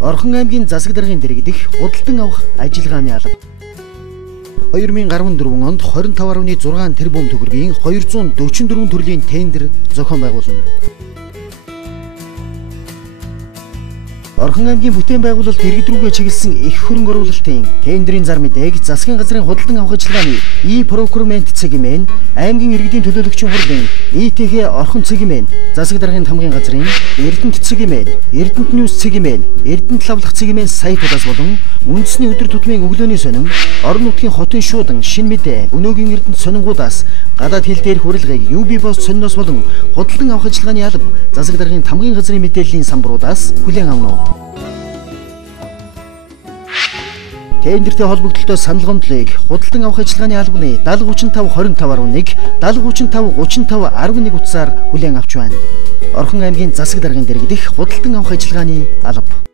Орхон аймгийн засаг даргын дэргэдэх худалдан авах ажиллагааны алба. 2014 онд 25.6 тэрбум төгрөгийн 244 төрлийн тендер зохион байгуулна. Орхон аймгийн бүтээн байгуулалт иргэд рүүгээ чиглэсэн их хөрөнгө оруулалтын тендерийн зар мэдээг засгийн газрын худалдан авах ажиллагааны e-procurement цэгмэн, аймгийн иргэдийн төлөөлөгчийн хурлын ETH орхон цэгмэн, засаг даргын хамгийн газрын Эрдэнэт цэгмэн, Эрдэнэт Ньюс цэгмэн, Эрдэнэт лавлах цэгмэн сайтуудаас болон үндэсний өдөр тутмын өглөөний сонин, орон нутгийн хотын шуудан, шин мэдээ, өнөөгийн Эрдэнэт сонингуудаас гадаад хил дээрх урилгыг UB пост сониноос болон худалдан авах ажиллагааны алба засаг даргын хамгийн газрын мэдээллийн самбаруудаас хүлээн авна. Тендертэй холбогдлолтой санал гомдлыг худалдан авах ажиллагааны албаны 703525.1, 70353511 утсаар хүлээн авч байна. Орхон аймгийн засаг даргын дэргэдэх худалдан авах ажиллагааны алба.